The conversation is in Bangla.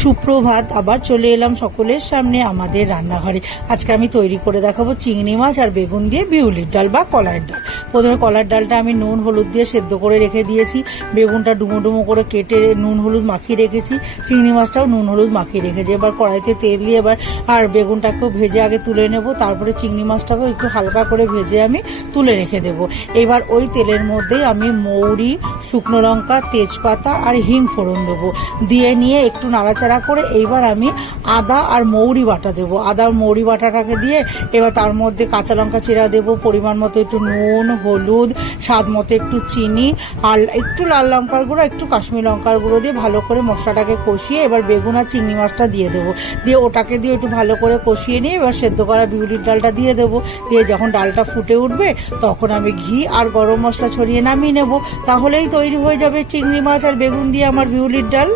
সুপ্রভাত, আবার চলে এলাম সকলের সামনে আমাদের রান্নাঘরে। আজকে আমি তৈরি করে দেখাবো চিংড়ি মাছ আর বেগুন দিয়ে বিউলির ডাল বা কলার ডাল। প্রথমে কলার ডালটা আমি নুন হলুদ দিয়ে সেদ্ধ করে রেখে দিয়েছি, বেগুনটা ডুমো ডুমো করে কেটে নুন হলুদ মাখিয়ে রেখেছি, চিংড়ি মাছটাও নুন হলুদ মাখিয়ে রেখেছি। এবার কড়াইতে তেল দিয়ে আর বেগুনটাকেও ভেজে আগে তুলে নেব, তারপরে চিংড়ি মাছটাকেও একটু হালকা করে ভেজে আমি তুলে রেখে দেব। এবার ওই তেলের মধ্যেই আমি মৌরি, শুকনো লঙ্কা, তেজপাতা আর হিং ফোড়ন দেবো, দিয়ে নিয়ে একটু নাড়াচাড়া করে এইবার আমি আদা আর মৌরি বাটা দেবো। আদা আর মৌরি বাটাটাকে দিয়ে এবার তার মধ্যে কাঁচা লঙ্কা চিরা দেবো, পরিমাণ মতো একটু নুন, হলুদ, স্বাদ মতো একটু চিনি আর একটু লাল লঙ্কার গুঁড়ো, একটু কাশ্মীর লঙ্কার গুঁড়ো দিয়ে ভালো করে মশলাটাকে কষিয়ে এবার বেগুন আর চিংড়ি মাছটা দিয়ে দেবো। দিয়ে ওটাকে দিয়ে একটু ভালো করে কষিয়ে নিয়ে এবার সেদ্ধ করা বিউলির ডালটা দিয়ে দেবো। দিয়ে যখন ডালটা ফুটে উঠবে তখন আমি ঘি আর গরম মশলা ছড়িয়ে নামিয়ে নেব। তাহলেই তৈরি হয়ে যাবে চিংড়ি মাছ আর বেগুন দিয়ে আমার বিউলির ডাল।